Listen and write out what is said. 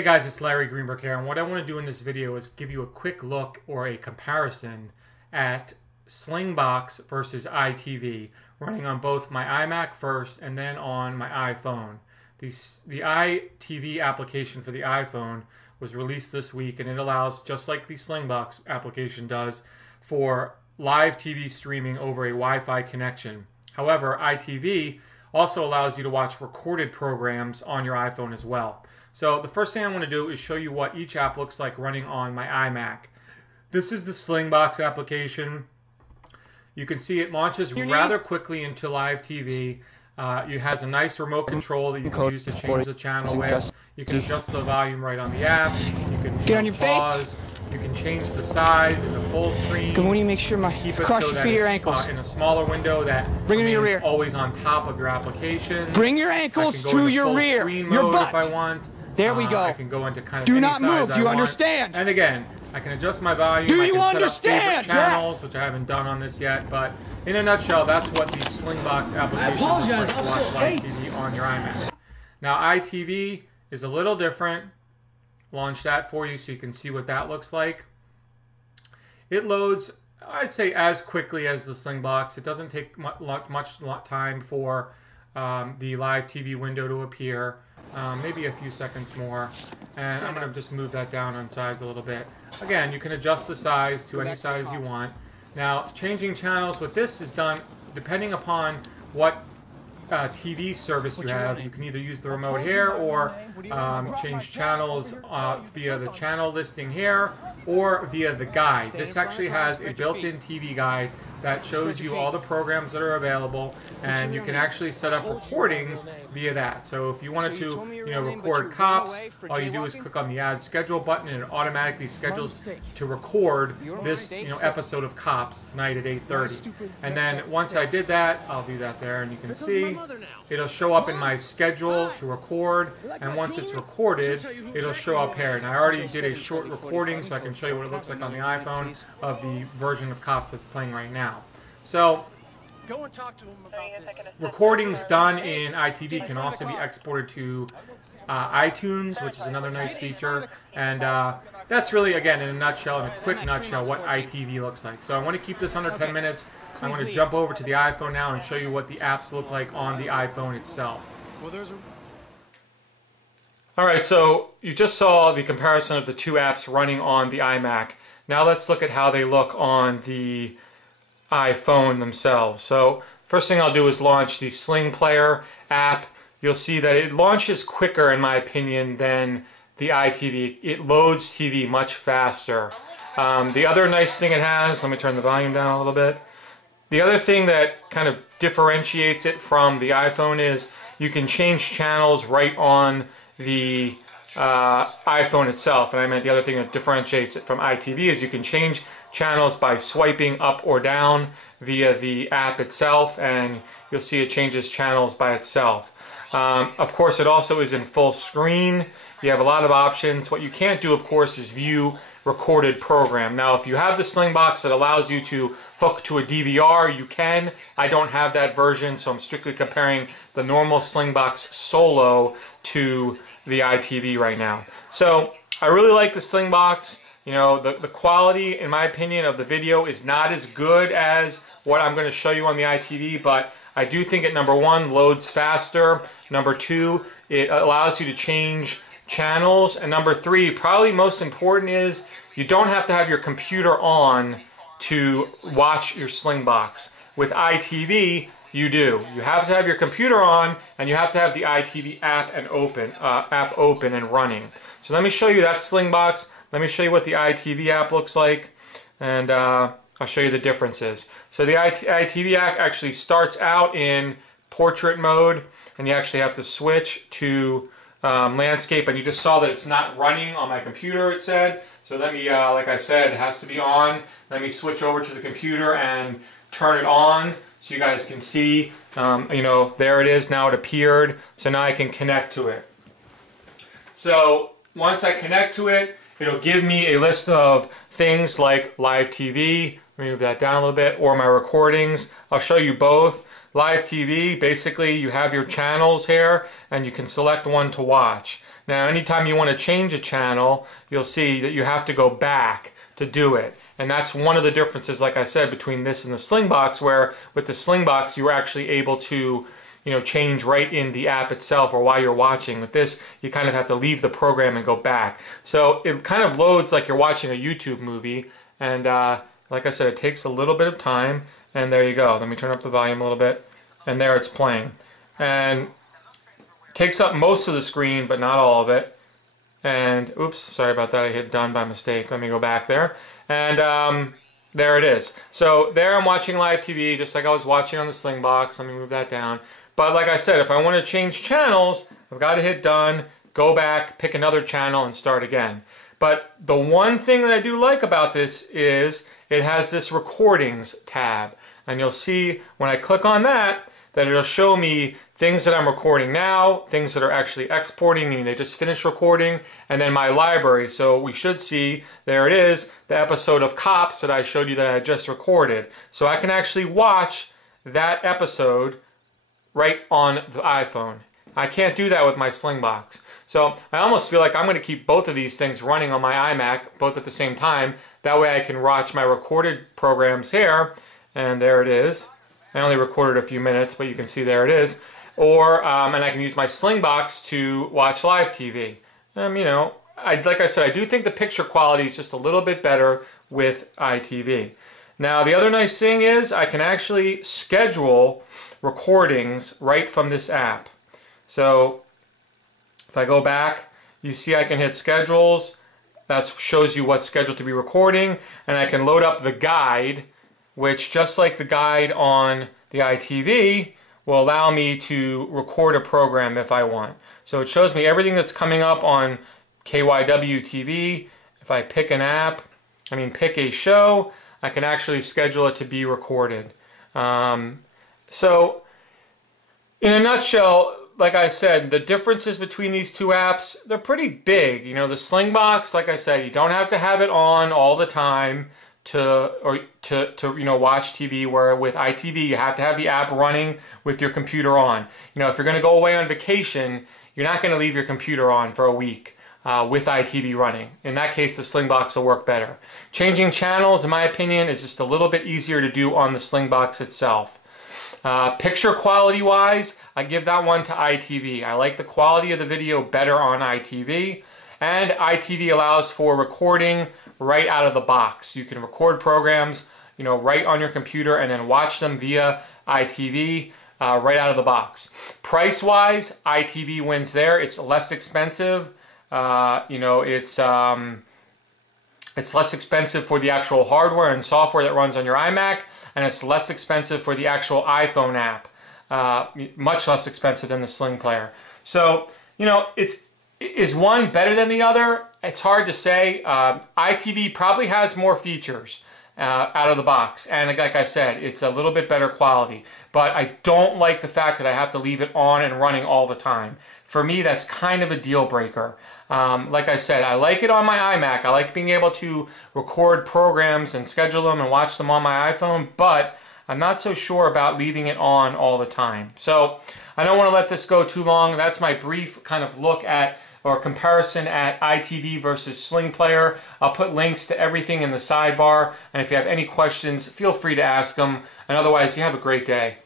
Hey guys, it's Larry Greenberg here, and what I want to do in this video is give you a quick look or a comparison at Slingbox versus EyeTV, running on both my iMac first and then on my iPhone. The EyeTV application for the iPhone was released this week, and it allows, just like the Slingbox application does, for live TV streaming over a Wi-Fi connection. However, EyeTV also allows you to watch recorded programs on your iPhone as well. So the first thing I want to do is show you what each app looks like running on my iMac. This is the Slingbox application. You can see it launches rather quickly into live TV. It has a nice remote control that you can use to change the channel with. You can adjust the volume right on the app. You can get on your pause. You can change the size into full screen. Good morning. Make sure my cross your feet or your ankles in a smaller window that bring it to your rear. Always on top of your application. Bring your ankles to your rear. Your butt. If I want. There we go. I can go into kind of do not move. Do you understand? And again, I can adjust my volume. Do you I can understand? Set up favorite channels, which I haven't done on this yet. But in a nutshell, that's what the Slingbox application looks like to watch live TV on your iMac. Now, EyeTV is a little different. Launch that for you so you can see what that looks like. It loads, I'd say, as quickly as the Slingbox. It doesn't take much time for the live TV window to appear. Maybe a few seconds more. And I'm going to just move that down on size a little bit. Again, you can adjust the size to any size you want. Now, changing channels with this is done depending upon what TV service you have. You can either use the remote here or change channels via the channel listing here or via the guide. This actually has a built-in TV guide that shows you all the programs that are available, and you can actually set up recordings via that. So if you wanted to, record Cops, all you do is click on the Add Schedule button, and it automatically schedules to record this, episode of Cops tonight at 8:30. And then once I did that, I'll do that there, and you can see it'll show up in my schedule to record. And once it's recorded, it'll show up here. And I already did a short recording, so I can show you what it looks like on the iPhone of the version of Cops that's playing right now. So, go and talk to him about this. Recordings done in EyeTV can also be exported to iTunes, which is another nice feature. And that's really, again, in a nutshell, in a quick nutshell, what EyeTV looks like. So I want to keep this under 10 minutes. I want to jump over to the iPhone now and show you what the apps look like on the iPhone itself. Alright, so you just saw the comparison of the two apps running on the iMac. Now let's look at how they look on the iPhone themselves. So first thing I'll do is launch the Sling Player app. You'll see that it launches quicker, in my opinion, than the EyeTV. It loads TV much faster. The other nice thing it has, let me turn the volume down a little bit. The other thing that kind of differentiates it from the iPhone is you can change channels right on the iPhone itself. And I meant the other thing that differentiates it from EyeTV is you can change channels by swiping up or down via the app itself, and you'll see it changes channels by itself. Of course, it also is in full screen. You have a lot of options. What you can't do, of course, is view recorded program. Now, if you have the Slingbox that allows you to hook to a DVR, you can. I don't have that version, so I'm strictly comparing the normal Slingbox Solo to the EyeTV right now. So I really like the Slingbox. The quality, in my opinion, of the video is not as good as what I'm going to show you on the EyeTV, but I do think it, number one, loads faster. Number two, it allows you to change channels. And number three, probably most important, is you don't have to have your computer on to watch your Slingbox. With EyeTV, you do. You have to have your computer on, and you have to have the EyeTV app open and running. So let me show you that Slingbox. Let me show you what the EyeTV app looks like, and I'll show you the differences. So the EyeTV app actually starts out in portrait mode, and you actually have to switch to landscape, and you just saw that it's not running on my computer, it said. So let me, like I said, it has to be on. Let me switch over to the computer and turn it on so you guys can see. There it is. Now it appeared. So now I can connect to it. So once I connect to it, it'll give me a list of things like live TV. Let me move that down a little bit, or my recordings. I'll show you both. Live TV, basically you have your channels here, and you can select one to watch. Now, anytime you want to change a channel, you'll see that you have to go back to do it. And that's one of the differences, like I said, between this and the Slingbox, where with the Slingbox, you were actually able to, you know, change right in the app itself or while you're watching. With this, you kind of have to leave the program and go back. So it kind of loads like you're watching a YouTube movie. And like I said, it takes a little bit of time. And there you go. Let me turn up the volume a little bit. And there it's playing. And takes up most of the screen, but not all of it. And, oops, sorry about that. I hit done by mistake. Let me go back there. And there it is. So there I'm watching live TV, just like I was watching on the Slingbox. Let me move that down. But like I said, if I want to change channels, I've got to hit done, go back, pick another channel, and start again. But the one thing that I do like about this is it has this recordings tab. And you'll see when I click on that, that it'll show me things that I'm recording now, things that are actually exporting, meaning they just finished recording, and then my library. So we should see, there it is, the episode of Cops that I showed you that I just recorded. So I can actually watch that episode right on the iPhone. I can't do that with my Slingbox. So I almost feel like I'm going to keep both of these things running on my iMac, both at the same time. That way I can watch my recorded programs here, and there it is. I only recorded a few minutes, but you can see there it is. Or, and I can use my Slingbox to watch live TV. You know, like I said, I do think the picture quality is just a little bit better with iTV. Now, the other nice thing is I can actually schedule recordings right from this app. So, if I go back, you see I can hit schedules. That shows you what's scheduled to be recording. And I can load up the guide, which, just like the guide on the iTV, will allow me to record a program if I want. So it shows me everything that's coming up on KYW TV. If I pick an app, pick a show, I can actually schedule it to be recorded. So, in a nutshell, like I said, the differences between these two apps, they're pretty big. You know, the Slingbox, like I said, you don't have to have it on all the time to watch TV, where with iTV you have to have the app running with your computer on. You know, if you're going to go away on vacation, you're not going to leave your computer on for a week with iTV running. In that case, the Slingbox will work better. Changing channels, in my opinion, is just a little bit easier to do on the Slingbox itself. Picture quality wise, I give that one to iTV. I like the quality of the video better on iTV, and iTV allows for recording right out of the box. You can record programs, you know, right on your computer and then watch them via iTV right out of the box. Price wise, iTV wins there. It's less expensive. You know, it's less expensive for the actual hardware and software that runs on your iMac, and it's less expensive for the actual iPhone app. Much less expensive than the Sling Player. So, you know, is one better than the other? It's hard to say. iTV probably has more features out of the box, and like I said, it's a little bit better quality. But I don't like the fact that I have to leave it on and running all the time. For me, that's kind of a deal breaker. Like I said, I like it on my iMac. I like being able to record programs and schedule them and watch them on my iPhone, but I'm not so sure about leaving it on all the time. So I don't want to let this go too long. That's my brief kind of look at or comparison at iTV versus Sling Player. I'll put links to everything in the sidebar, and if you have any questions, feel free to ask them. And otherwise, you have a great day.